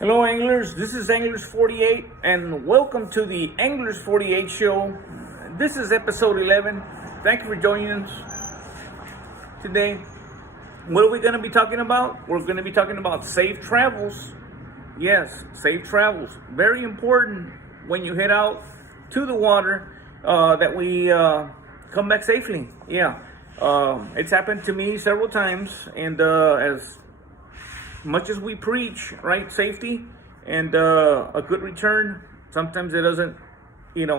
Hello anglers, this is Anglers 48 and welcome to the Anglers 48 show. This is episode 11. Thank you for joining us today. What are we going to be talking about? We're going to be talking about safe travels. Yes, safe travels. Very important when you head out to the water that we come back safely. Yeah, it's happened to me several times, and as much as we preach, right, safety and a good return, sometimes it doesn't,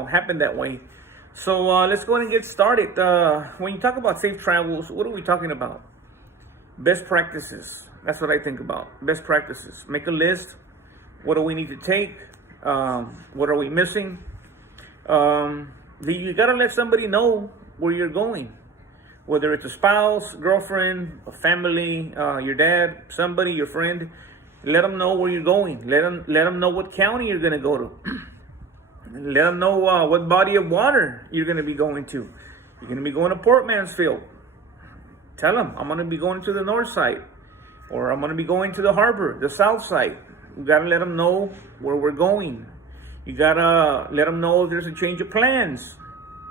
happen that way. So let's go ahead and get started. When you talk about safe travels, what are we talking about? Best practices. That's what I think about. Best practices. Make a list. What do we need to take? What are we missing? You got to let somebody know where you're going. Whether it's a spouse, girlfriend, a family, your dad, somebody, your friend, let them know where you're going. Let them know what county you're going to go to. Let them know what body of water you're going to be going to. You're going to be going to Port Mansfield. Tell them, I'm going to be going to the north side. Or I'm going to be going to the harbor, the south side. You got to let them know where we're going. You got to let them know if there's a change of plans.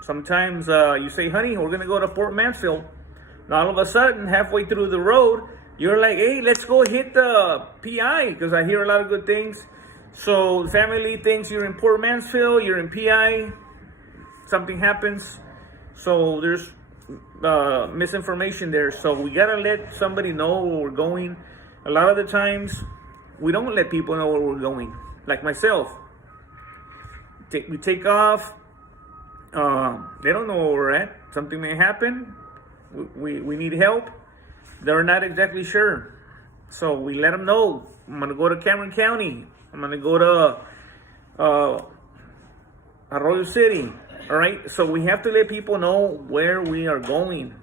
Sometimes you say, honey, we're going to go to Port Mansfield. And all of a sudden, halfway through the road, you're like, hey, let's go hit the PI, because I hear a lot of good things. So the family thinks you're in Port Mansfield, you're in PI, something happens. So there's misinformation there. So we got to let somebody know where we're going. A lot of the times, we don't let people know where we're going. Like myself. We take off. They don't know where we're at. Something may happen. We need help. They're not exactly sure. So we let them know. I'm going to go to Cameron County. I'm going to go to Arroyo City. All right. So we have to let people know where we are going.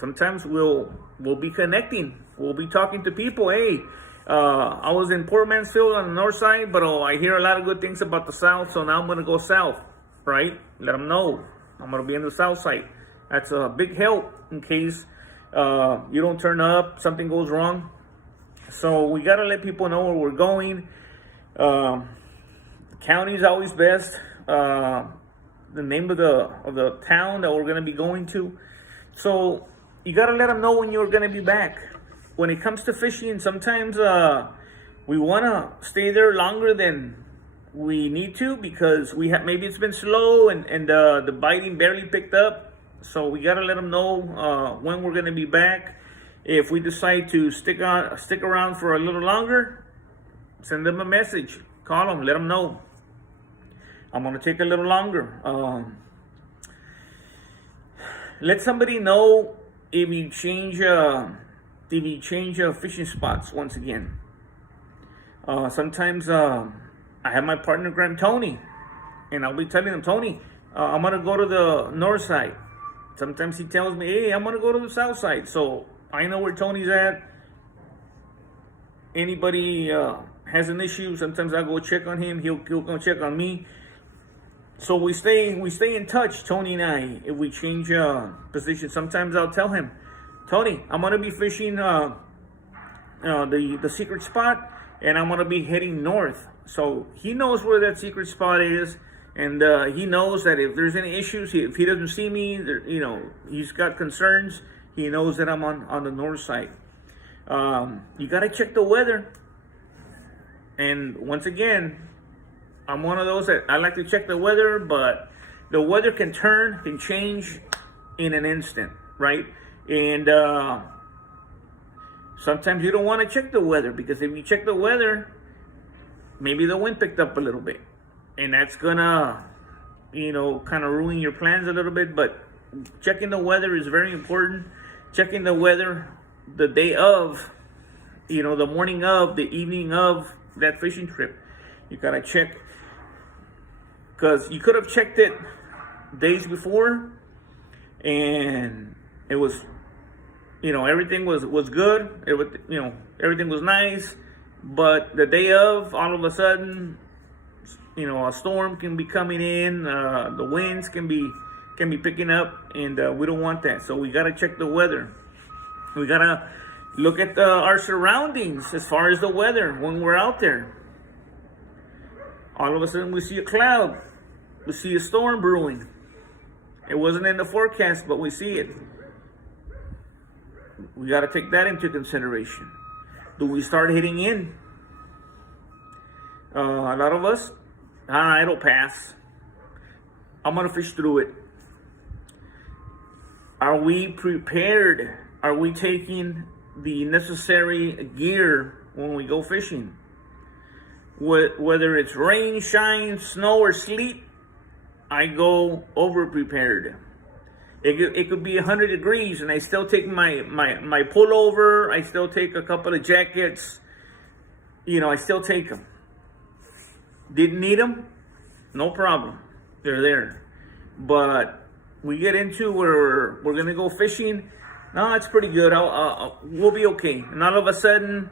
Sometimes we'll be connecting. We'll be talking to people. Hey, I was in Port Mansfield on the north side, but I hear a lot of good things about the south, so now I'm going to go south, right? Let them know I'm going to be in the south side. That's a big help in case you don't turn up, something goes wrong. So we got to let people know where we're going. The county is always best. The name of the town that we're going to be going to. So you got to let them know when you're going to be back. When it comes to fishing, sometimes we want to stay there longer than we need to because maybe it's been slow and the biting barely picked up. So we got to let them know when we're going to be back. If we decide to stick around for a little longer, send them a message. Call them, let them know. I'm going to take a little longer. Let somebody know if you change fishing spots once again. Sometimes I have my partner Graham Tony, and I'll be telling him, Tony, I'm gonna go to the north side. Sometimes he tells me, hey, I'm gonna go to the south side. So I know where Tony's at. Anybody has an issue, sometimes I go check on him. He'll go check on me. So we stay in touch, Tony and I. If we change position, sometimes I'll tell him, Tony, I'm going to be fishing the secret spot, and I'm going to be heading north. So he knows where that secret spot is, and he knows that if there's any issues, if he doesn't see me, he's got concerns, he knows that I'm on the north side. You got to check the weather. And once again, I'm one of those that I like to check the weather, but the weather can change in an instant, right? And sometimes you don't want to check the weather because if you check the weather, maybe the wind picked up a little bit, and that's gonna, kind of ruin your plans a little bit. But checking the weather is very important. Checking the weather the day of, the morning of, the evening of that fishing trip, you gotta check, because you could have checked it days before, and it was, everything was good. It was, everything was nice. But the day of, all of a sudden, a storm can be coming in. The winds can be picking up, and we don't want that. So we gotta check the weather. We gotta Look at our surroundings as far as the weather when we're out there. All of a sudden we see a cloud. We see a storm brewing. It wasn't in the forecast, but we see it. We got to take that into consideration. Do we start hitting in? A lot of us, it'll pass. I'm going to fish through it. Are we prepared? Are we taking the necessary gear when we go fishing? Whether it's rain, shine, snow, or sleet, I go over prepared. It could be 100 degrees and I still take my pullover. I still take a couple of jackets. I still take them. Didn't need them? No problem. They're there. But we get into where we're going to go fishing. No, it's pretty good. We'll be okay. And all of a sudden,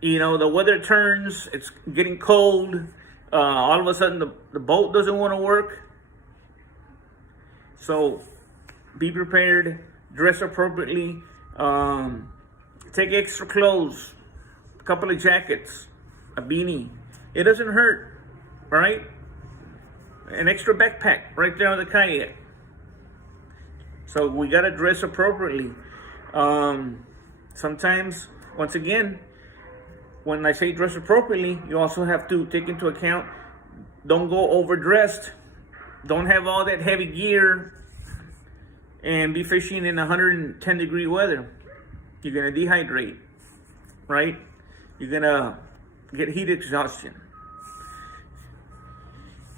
the weather turns. It's getting cold. All of a sudden, the boat doesn't want to work. So be prepared. Dress appropriately. Take extra clothes. A couple of jackets. A beanie. It doesn't hurt, right? An extra backpack right there on the kayak. So we got to dress appropriately. Sometimes, once again, when I say dress appropriately, you also have to take into account, don't go overdressed. Don't have all that heavy gear and be fishing in 110 degree weather. You're going to dehydrate, right? You're going to get heat exhaustion.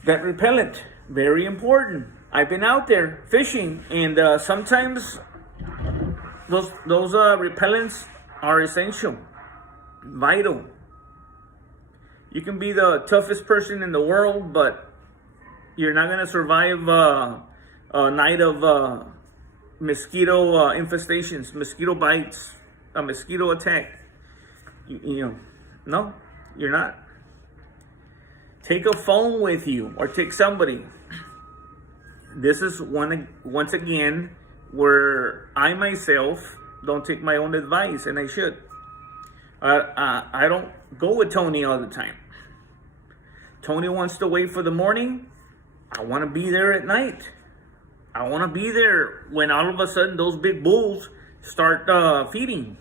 That repellent, very important. I've been out there fishing, and sometimes those repellents are essential, vital. You can be the toughest person in the world, but you're not gonna survive a night of mosquito infestations, mosquito bites, a mosquito attack. No, you're not. Take a phone with you, or take somebody. This is once again where I myself don't take my own advice, and I should. I don't go with Tony all the time. Tony wants to wait for the morning. I want to be there at night. I want to be there when all of a sudden those big bulls start feeding.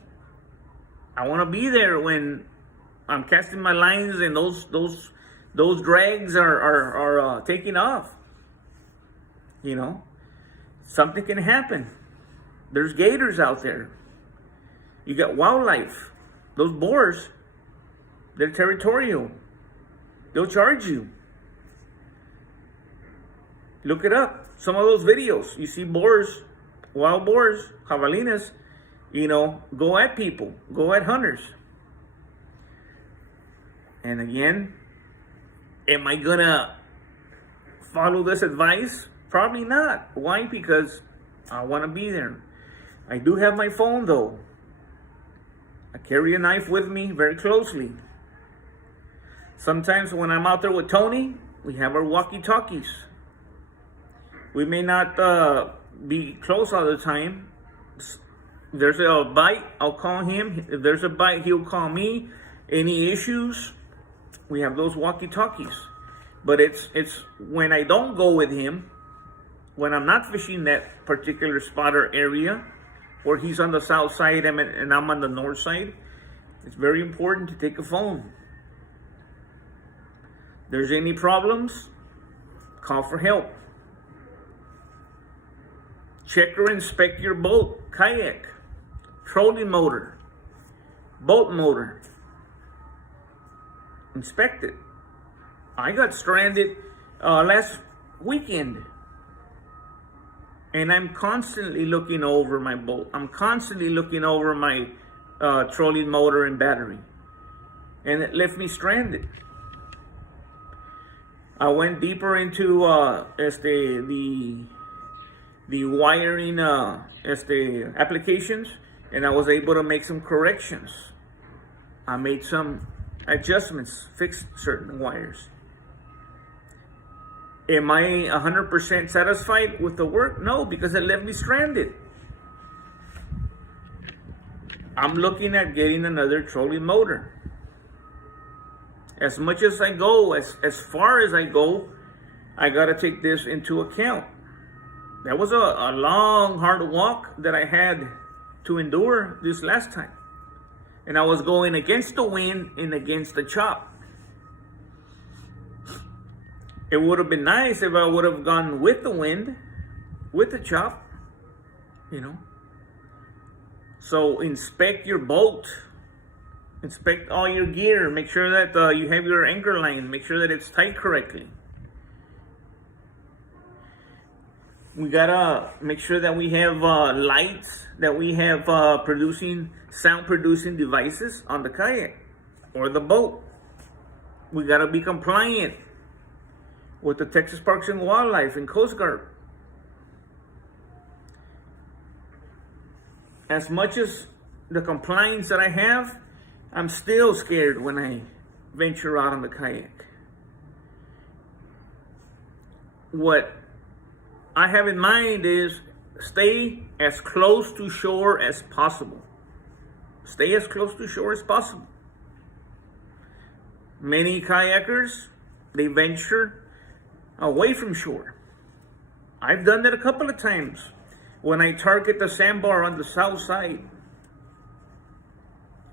I want to be there when I'm casting my lines and those drags are taking off. Something can happen. There's gators out there. You got wildlife. Those boars, they're territorial. They'll charge you. Look it up. Some of those videos, you see boars, wild boars, javelinas, go at people, go at hunters. And again, am I gonna follow this advice? Probably not. Why? Because I want to be there. I do have my phone though. I carry a knife with me very closely. Sometimes when I'm out there with Tony, we have our walkie-talkies. We may not be close all the time. If there's a bite, I'll call him. If there's a bite, he'll call me. Any issues, we have those walkie-talkies. But it's when I don't go with him, when I'm not fishing that particular spot or area, where he's on the south side and I'm on the north side, it's very important to take a phone. There's any problems, call for help. Check or inspect your boat, kayak, trolling motor, boat motor. Inspect it. I got stranded last weekend. And I'm constantly looking over my boat. I'm constantly looking over my trolling motor and battery. And it left me stranded. I went deeper into the wiring applications, and I was able to make some corrections. I made some adjustments, fixed certain wires. Am I 100% satisfied with the work? No, because it left me stranded. I'm looking at getting another trolling motor. As much as I go, as far as I go, I got to take this into account. That was a long, hard walk that I had to endure this last time. And I was going against the wind and against the chop. It would have been nice if I would have gone with the wind, with the chop, you know. So inspect your boat. Inspect all your gear. Make sure that you have your anchor line. Make sure that it's tight correctly. We gotta make sure that we have lights, that we have sound producing devices on the kayak or the boat. We gotta be compliant with the Texas Parks and Wildlife and Coast Guard. As much as the compliance that I have, I'm still scared when I venture out on the kayak. What I have in mind is stay as close to shore as possible. Stay as close to shore as possible. Many kayakers, they venture away from shore. I've done that a couple of times when I target the sandbar on the south side.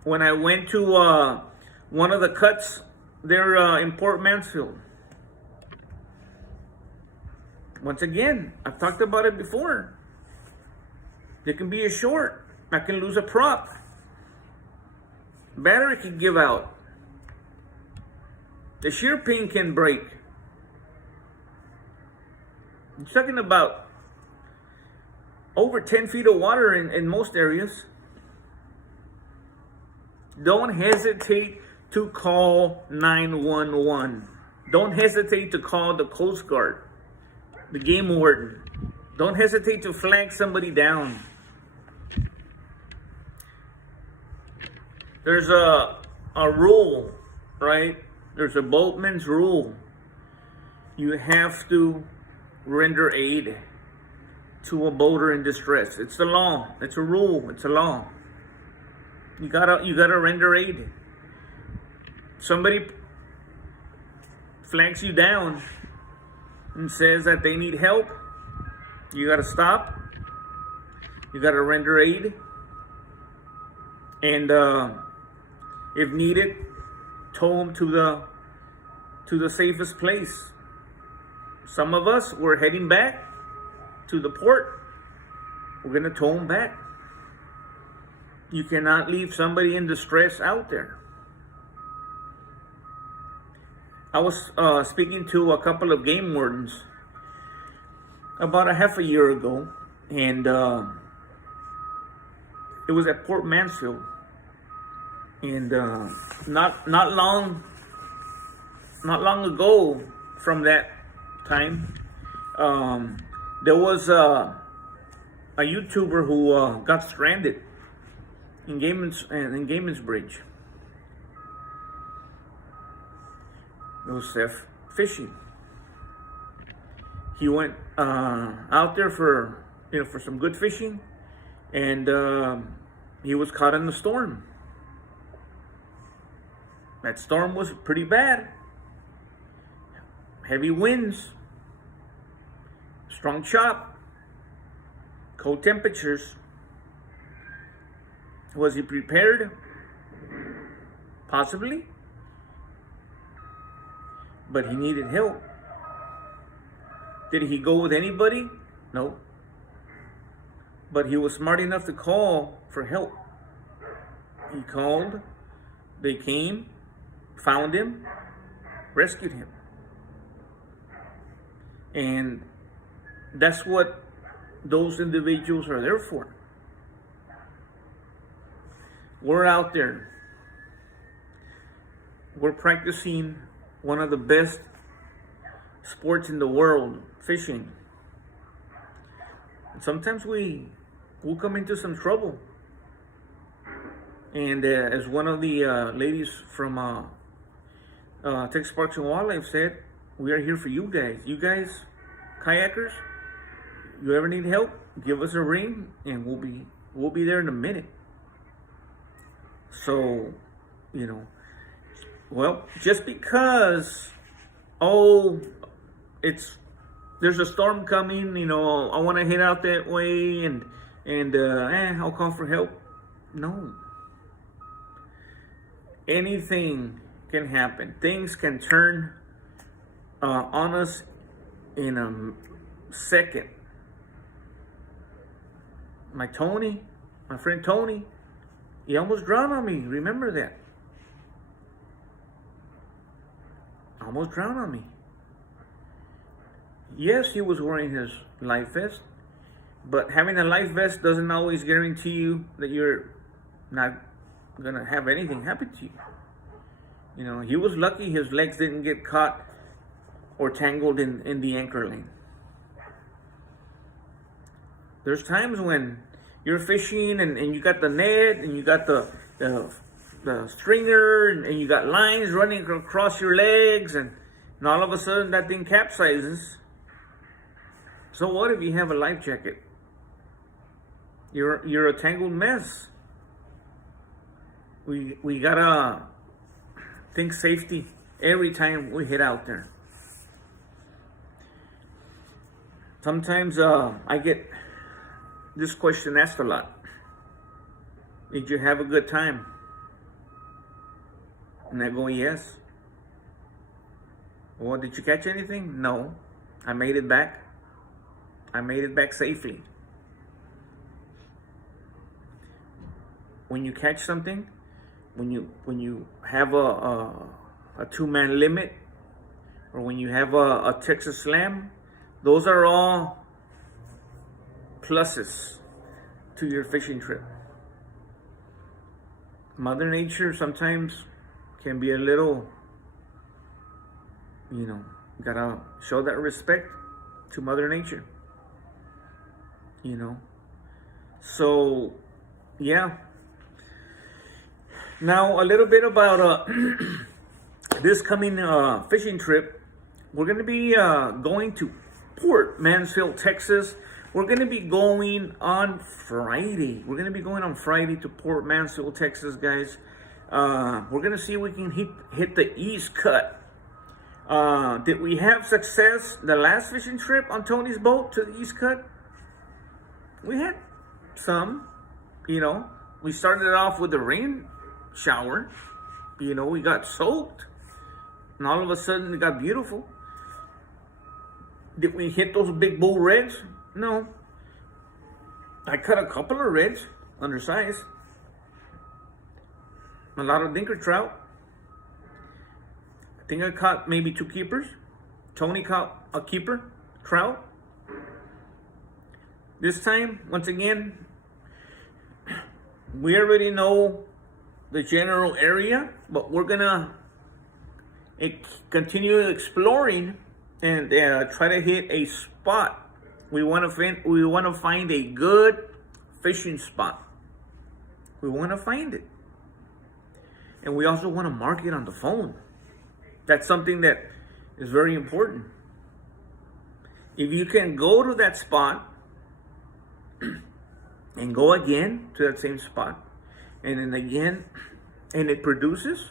When I went to one of the cuts there in Port Mansfield. Once again, I've talked about it before. There can be a short. I can lose a prop. Battery can give out. The shear pin can break. I'm talking about over 10 feet of water in most areas. Don't hesitate to call 911. Don't hesitate to call the Coast Guard, the game warden. Don't hesitate to flag somebody down. There's a rule, right? There's a boatman's rule. You have to render aid to a boater in distress. It's the law. It's a rule. It's a law. You gotta render aid. Somebody flags you down and says that they need help. You gotta stop. You gotta render aid. And if needed, tow them to the safest place. Some of us, we're heading back to the port. We're gonna tow them back. You cannot leave somebody in distress out there. I was speaking to a couple of game wardens about a half a year ago, and it was at Port Mansfield. And not long ago from that time, there was a YouTuber who got stranded in Gaiman's Bridge. It was fishing. He went out there for some good fishing, and he was caught in the storm. That storm was pretty bad. Heavy winds, strong chop, cold temperatures. Was he prepared? Possibly. But he needed help. Did he go with anybody? No. But he was smart enough to call for help. He called, they came, found him, rescued him. And that's what those individuals are there for. We're out there. We're practicing one of the best sports in the world, fishing. Sometimes we'll come into some trouble. And as one of the ladies from Texas Parks and Wildlife said, we are here for you guys. You guys, kayakers, you ever need help, give us a ring, and we'll be there in a minute. So, you know, well, just because, oh, there's a storm coming, you know, I want to head out that way, and I'll call for help. No. Anything can happen. Things can turn on us in a second. My friend Tony, he almost drowned on me. Remember that? Almost drowned on me. Yes, he was wearing his life vest, but having a life vest doesn't always guarantee you that you're not gonna have anything happen to you. You know, he was lucky his legs didn't get caught or tangled in the anchor lane. There's times when you're fishing and you got the net and you got the stringer and you got lines running across your legs, and all of a sudden that thing capsizes. So what if you have a life jacket? You're a tangled mess. We gotta think safety every time we head out there. Sometimes I get this question asked a lot. Did you have a good time? And I go, yes. Well, did you catch anything? No. I made it back. I made it back safely. When you catch something, when you have a 2-man limit, or when you have a Texas slam, those are all pluses to your fishing trip. Mother Nature sometimes can be a little, you know, gotta show that respect to Mother Nature, you know. So, yeah. Now, a little bit about this coming fishing trip. We're going to be going to Port Mansfield, Texas. We're going to be going on Friday. We're going to be going on Friday to Port Mansfield, Texas, guys. We're going to see if we can hit the East Cut. Did we have success the last fishing trip on Tony's boat to the East Cut? We had some, you know. We started off with the rain shower. You know, we got soaked. And all of a sudden, it got beautiful. Did we hit those big bull reds? No. I caught a couple of reds, undersized. A lot of dinker trout. I think I caught maybe 2 keepers. Tony caught a keeper trout. This time, once again, we already know the general area, but we're gonna continue exploring and try to hit a spot. We want to find a good fishing spot. We want to find it, and we also want to mark it on the phone. That's something that is very important. If you can go to that spot and go again to that same spot, and then again, and it produces,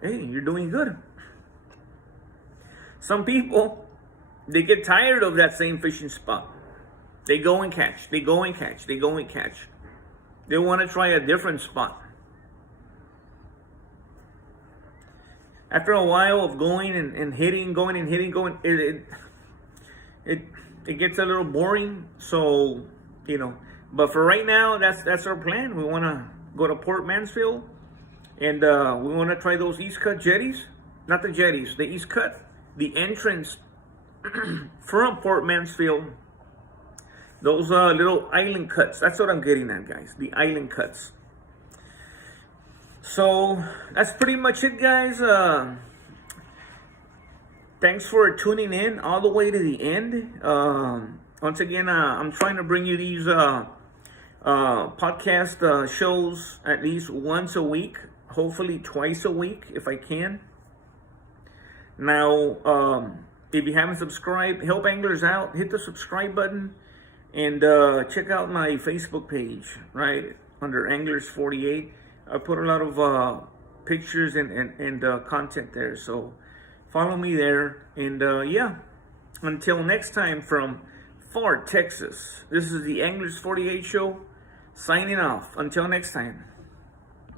hey, you're doing good. Some people, they get tired of that same fishing spot. They go and catch, they go and catch, they go and catch. They want to try a different spot. After a while of going and hitting, going and hitting, it gets a little boring. So, you know, but for right now, that's our plan. We want to go to Port Mansfield, and we want to try those East Cut jetties. Not the jetties, the East Cut. The entrance from Port Mansfield. Those little island cuts. That's what I'm getting at, guys. The island cuts. So, that's pretty much it, guys. Thanks for tuning in all the way to the end. Once again, I'm trying to bring you these podcast shows at least once a week, hopefully twice a week if I can. Now, if you haven't subscribed, help anglers out, hit the subscribe button, and check out my Facebook page, right, under Anglers 48. I put a lot of pictures and content there. So follow me there. And yeah, until next time from Fort, Texas, this is the Anglers 48 Show signing off. Until next time.